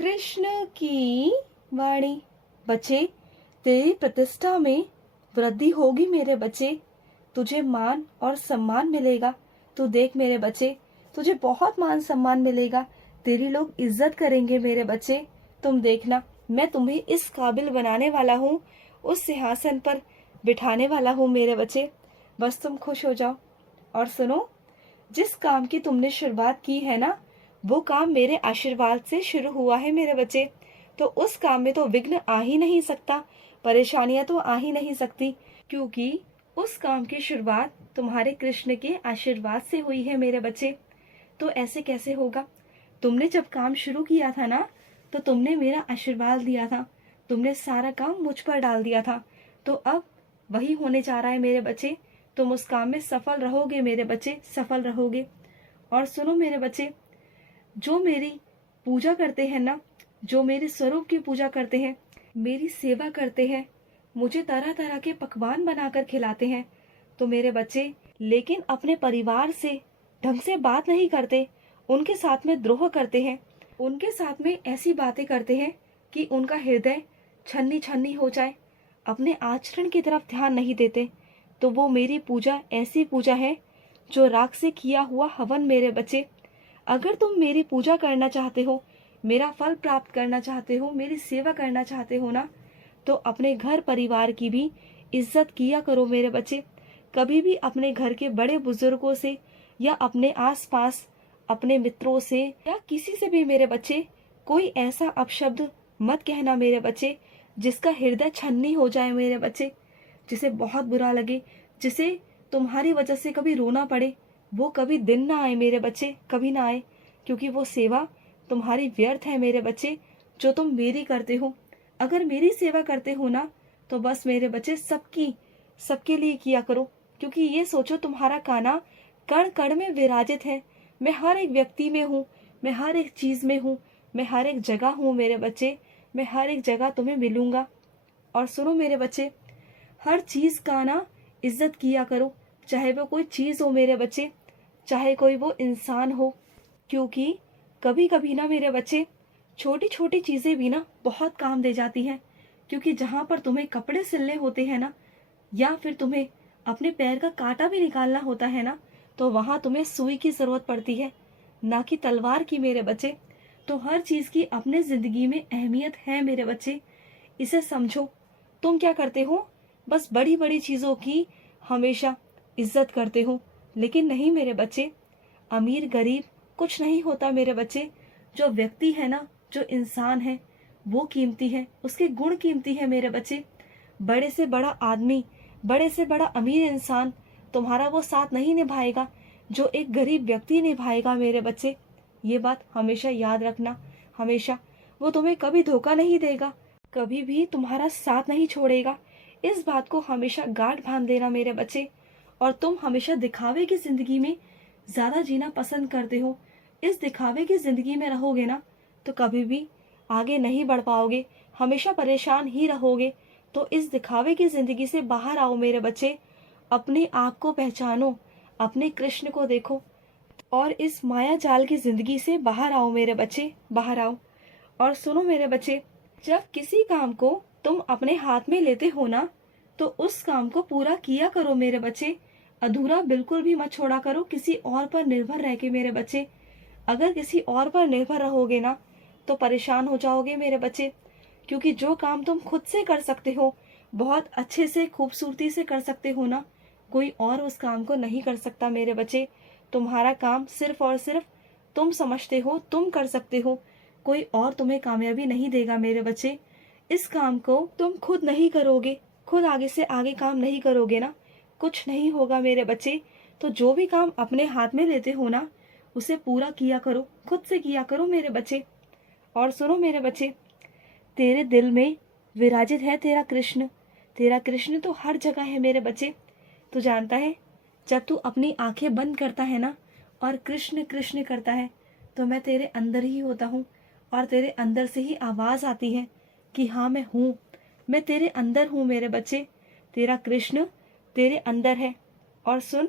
कृष्ण की वाणी। बच्चे, तेरी प्रतिष्ठा में वृद्धि होगी मेरे बच्चे। तुझे मान और सम्मान मिलेगा। तू देख मेरे बच्चे, तुझे बहुत मान सम्मान मिलेगा। तेरी लोग इज्जत करेंगे मेरे बच्चे। तुम देखना, मैं तुम्हें इस काबिल बनाने वाला हूँ, उस सिंहासन पर बिठाने वाला हूँ मेरे बच्चे। बस तुम खुश हो जाओ। और सुनो, जिस काम की तुमने शुरुआत की है ना, वो काम मेरे आशीर्वाद से शुरू हुआ है मेरे बच्चे। तो उस काम में तो विघ्न आ ही नहीं सकता, परेशानियां तो आ ही नहीं सकती, क्योंकि उस काम की शुरुआत तुम्हारे कृष्ण के आशीर्वाद से हुई है मेरे बच्चे। तो ऐसे कैसे होगा? तुमने जब काम शुरू किया था ना, तो तुमने मेरा आशीर्वाद दिया था, तुमने सारा काम मुझ पर डाल दिया था। तो अब वही होने जा रहा है मेरे बच्चे। तुम उस काम में सफल रहोगे मेरे बच्चे, सफल रहोगे। और सुनो मेरे बच्चे, जो मेरी पूजा करते हैं ना, जो मेरे स्वरूप की पूजा करते हैं, मेरी सेवा करते हैं, मुझे तरह तरह के पकवान बनाकर खिलाते हैं, तो मेरे बच्चे लेकिन अपने परिवार से ढंग से बात नहीं करते, उनके साथ में द्रोह करते हैं, उनके साथ में ऐसी बातें करते हैं कि उनका हृदय छन्नी छन्नी हो जाए, अपने आचरण की तरफ ध्यान नहीं देते, तो वो मेरी पूजा ऐसी पूजा है जो राख से किया हुआ हवन मेरे बच्चे। अगर तुम मेरी पूजा करना चाहते हो, मेरा फल प्राप्त करना चाहते हो, मेरी सेवा करना चाहते हो ना, तो अपने घर परिवार की भी इज्जत किया करो मेरे बच्चे। कभी भी अपने घर के बड़े बुजुर्गों से या अपने आसपास अपने मित्रों से या किसी से भी मेरे बच्चे कोई ऐसा अपशब्द मत कहना मेरे बच्चे, जिसका हृदय छन्नी हो जाए मेरे बच्चे, जिसे बहुत बुरा लगे, जिसे तुम्हारी वजह से कभी रोना पड़े। वो कभी दिन ना आए मेरे बच्चे, कभी ना आए, क्योंकि वो सेवा तुम्हारी व्यर्थ है मेरे बच्चे, जो तुम मेरी करते हो। अगर मेरी सेवा करते हो ना, तो बस मेरे बच्चे सबकी सबके लिए किया करो, क्योंकि ये सोचो तुम्हारा कान्हा कण कण में विराजित है। मैं हर एक व्यक्ति में हूँ, मैं हर एक चीज में हूँ, मैं हर एक जगह हूँ मेरे बच्चे, मैं हर एक जगह तुम्हें मिलूंगा। और सुनो मेरे बच्चे, हर चीज का ना इज्जत किया करो, चाहे वो कोई चीज हो मेरे बच्चे, चाहे कोई वो इंसान हो, क्योंकि कभी कभी ना मेरे बच्चे छोटी छोटी चीजें भी ना बहुत काम दे जाती हैं। क्योंकि जहां पर तुम्हें कपड़े सिलने होते हैं ना, या फिर तुम्हें अपने पैर का कांटा भी निकालना होता है ना, तो वहां तुम्हें सुई की जरूरत पड़ती है, ना कि तलवार की मेरे बच्चे। तो हर चीज की अपने जिंदगी में अहमियत है मेरे बच्चे, इसे समझो। तुम क्या करते हो, बस बड़ी बड़ी चीजों की हमेशा इज्जत करते हो, लेकिन नहीं मेरे बच्चे, अमीर गरीब कुछ नहीं होता मेरे बच्चे। जो व्यक्ति है ना, जो इंसान है, वो कीमती है, उसके गुण कीमती है मेरे बच्चे। बड़े से बड़ा आदमी, बड़े से बड़ा अमीर इंसान तुम्हारा वो साथ नहीं निभाएगा जो एक गरीब व्यक्ति निभाएगा मेरे बच्चे। ये बात हमेशा याद रखना, हमेशा। वो तुम्हें कभी धोखा नहीं देगा, कभी भी तुम्हारा साथ नहीं छोड़ेगा। इस बात को हमेशा गांठ बांध लेना मेरे बच्चे। और तुम हमेशा दिखावे की जिंदगी में ज्यादा जीना पसंद करते हो, इस दिखावे की जिंदगी में रहोगे ना, तो कभी भी आगे नहीं बढ़ पाओगे, हमेशा परेशान ही रहोगे। तो इस दिखावे की जिंदगी से बाहर आओ मेरे बच्चे, अपने आप को पहचानो, अपने कृष्ण को देखो, और इस माया जाल की जिंदगी से बाहर आओ मेरे बच्चे, बाहर आओ। और सुनो मेरे बच्चे, जब किसी काम को तुम अपने हाथ में लेते हो ना, तो उस काम को पूरा किया करो मेरे बच्चे, अधूरा बिल्कुल भी मत छोड़ा करो किसी और पर निर्भर रह के मेरे बच्चे। अगर किसी और पर निर्भर रहोगे ना, तो परेशान हो जाओगे मेरे बच्चे, क्योंकि जो काम तुम खुद से कर सकते हो, बहुत अच्छे से खूबसूरती से कर सकते हो ना, कोई और उस काम को नहीं कर सकता मेरे बच्चे। तुम्हारा काम सिर्फ और सिर्फ तुम समझते हो, तुम कर सकते हो, कोई और तुम्हें कामयाबी नहीं देगा मेरे बच्चे। इस काम को तुम खुद नहीं करोगे, खुद आगे से आगे काम नहीं करोगे ना, कुछ नहीं होगा मेरे बच्चे। तो जो भी काम अपने हाथ में लेते हो ना, उसे पूरा किया करो, खुद से किया करो मेरे बच्चे। और सुनो मेरे बच्चे, तेरे दिल में विराजित है तेरा कृष्ण, तेरा कृष्ण तो हर जगह है मेरे बच्चे। तू जानता है, जब तू अपनी आंखें बंद करता है ना और कृष्ण कृष्ण करता है, तो मैं तेरे अंदर ही होता हूँ, और तेरे अंदर से ही आवाज आती है कि हाँ मैं हूँ, मैं तेरे अंदर हूँ मेरे बच्चे, तेरा कृष्ण तेरे अंदर है। और सुन,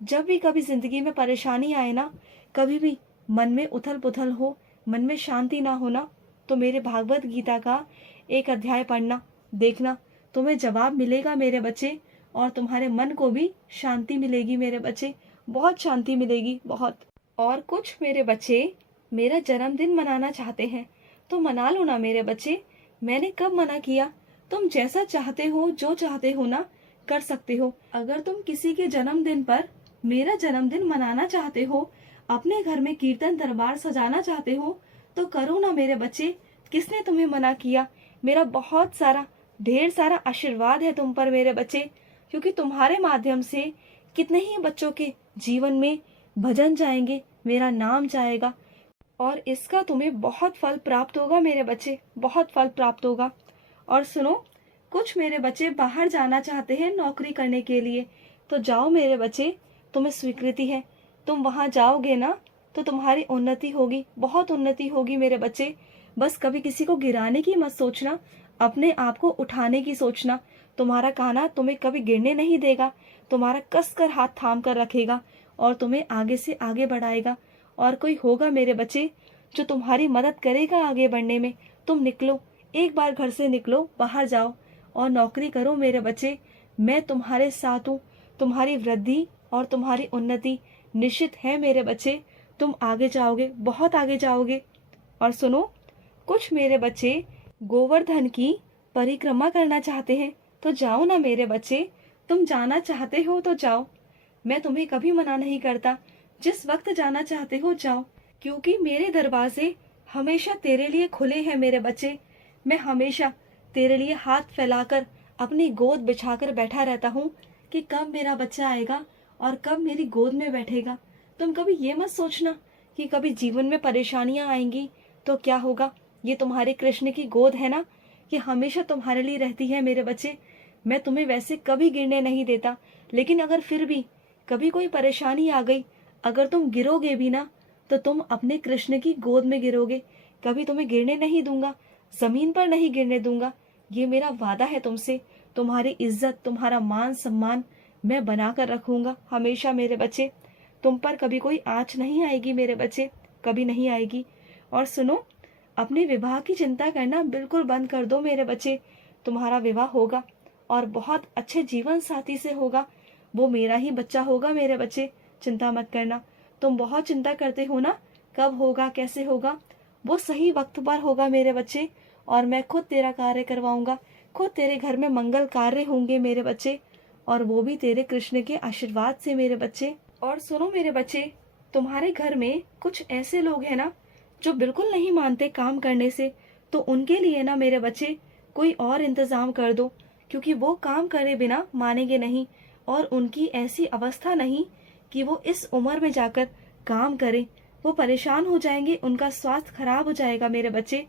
जब भी कभी जिंदगी में परेशानी आए ना, कभी भी मन में उथल पुथल हो, मन में शांति ना हो ना, तो मेरे भागवत गीता का एक अध्याय पढ़ना, देखना तुम्हें जवाब मिलेगा मेरे बच्चे, और तुम्हारे मन को भी शांति मिलेगी मेरे बच्चे, बहुत शांति मिलेगी, बहुत। और कुछ मेरे बच्चे मेरा जन्मदिन मनाना चाहते हैं तो मना लो ना मेरे बच्चे, मैंने कब मना किया? तुम जैसा चाहते हो, जो चाहते हो ना कर सकते हो। अगर तुम किसी के जन्मदिन पर मेरा जन्मदिन मनाना चाहते हो, अपने घर में कीर्तन दरबार सजाना चाहते हो तो करो ना मेरे बच्चे, किसने तुम्हें मना किया? मेरा बहुत सारा ढेर सारा आशीर्वाद है तुम पर मेरे बच्चे, क्योंकि तुम्हारे माध्यम से कितने ही बच्चों के जीवन में भजन जाएंगे, मेरा नाम जाएगा, और इसका तुम्हें बहुत फल प्राप्त होगा मेरे बच्चे, बहुत फल प्राप्त होगा। और सुनो, कुछ मेरे बच्चे बाहर जाना चाहते हैं नौकरी करने के लिए, तो जाओ मेरे बच्चे, तुम्हें स्वीकृति है, तुम वहां जाओगे ना तो तुम्हारी उन्नति होगी, बहुत उन्नति होगी मेरे बच्चे। बस कभी किसी को गिराने की मत सोचना, अपने आप को उठाने की सोचना। तुम्हारा कान्हा तुम्हें कभी गिरने नहीं देगा, तुम्हारा कस कर हाथ थाम कर रखेगा और तुम्हें आगे से आगे बढ़ाएगा। और कोई होगा मेरे बच्चे जो तुम्हारी मदद करेगा आगे बढ़ने में। तुम निकलो, एक बार घर से निकलो, बाहर जाओ और नौकरी करो मेरे बच्चे, मैं तुम्हारे साथ हूँ। तुम्हारी वृद्धि और तुम्हारी उन्नति निश्चित है मेरे बच्चे, तुम आगे जाओगे, बहुत आगे जाओगे। और सुनो, कुछ मेरे बच्चे गोवर्धन की परिक्रमा करना चाहते हैं तो जाओ ना मेरे बच्चे, तुम जाना चाहते हो तो जाओ, मैं तुम्हें कभी मना नहीं करता, जिस वक्त जाना चाहते हो जाओ, क्योंकि मेरे दरवाजे हमेशा तेरे लिए खुले हैं मेरे बच्चे। मैं हमेशा तेरे लिए हाथ फैलाकर अपनी गोद बिछाकर बैठा रहता हूँ कि कब मेरा बच्चा आएगा और कब मेरी गोद में बैठेगा। तुम कभी ये मत सोचना कि कभी जीवन में परेशानियां आएंगी तो क्या होगा। ये तुम्हारे कृष्ण की गोद है ना, ये हमेशा तुम्हारे लिए रहती है मेरे बच्चे। मैं तुम्हें वैसे कभी गिरने नहीं देता, लेकिन अगर फिर भी कभी कोई परेशानी आ गई, अगर तुम गिरोगे भी ना तो तुम अपने कृष्ण की गोद में गिरोगे, कभी तुम्हें गिरने नहीं दूंगा, जमीन पर नहीं गिरने दूंगा। ये मेरा वादा है तुमसे। तुम्हारी इज्जत, तुम्हारा मान सम्मान मैं बना कर रखूंगा हमेशा मेरे बच्चे। तुम पर कभी कोई आँच नहीं आएगी मेरे बच्चे, कभी नहीं आएगी। और सुनो, अपने विवाह की चिंता करना बिल्कुल बंद कर दो मेरे बच्चे। तुम्हारा विवाह होगा और बहुत अच्छे जीवन साथी से होगा, वो मेरा ही बच्चा होगा मेरे बच्चे, चिंता मत करना। तुम बहुत चिंता करते हो ना कब होगा, कैसे होगा, वो सही वक्त पर होगा मेरे बच्चे, और मैं खुद तेरा कार्य करवाऊंगा, खुद तेरे घर में मंगल कार्य होंगे मेरे बच्चे, और वो भी तेरे कृष्ण के आशीर्वाद से मेरे बच्चे। और सुनो मेरे बच्चे, तुम्हारे घर में कुछ ऐसे लोग हैं ना जो बिल्कुल नहीं मानते काम करने से, तो उनके लिए ना मेरे बच्चे कोई और इंतजाम कर दो, क्योंकि वो काम करे बिना मानेंगे नहीं, और उनकी ऐसी अवस्था नहीं कि वो इस उम्र में जाकर काम करें, वो परेशान हो जाएंगे, उनका स्वास्थ्य खराब हो जाएगा मेरे बच्चे।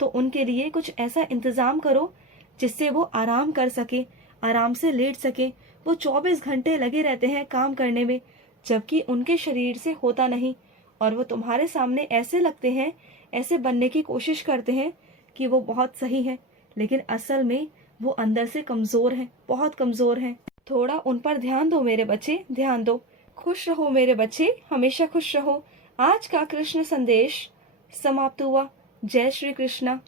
तो उनके लिए कुछ ऐसा इंतजाम करो जिससे वो आराम कर सके, आराम से लेट सके। वो 24 घंटे लगे रहते हैं काम करने में, जबकि उनके शरीर से होता नहीं, और वो तुम्हारे सामने ऐसे लगते हैं, ऐसे बनने की कोशिश करते हैं कि वो बहुत सही है, लेकिन असल में वो अंदर से कमजोर हैं, बहुत कमजोर हैं। थोड़ा उन पर ध्यान दो मेरे बच्चे, ध्यान दो। खुश रहो मेरे बच्चे, हमेशा खुश रहो। आज का कृष्ण संदेश समाप्त हुआ। जय श्री कृष्ण।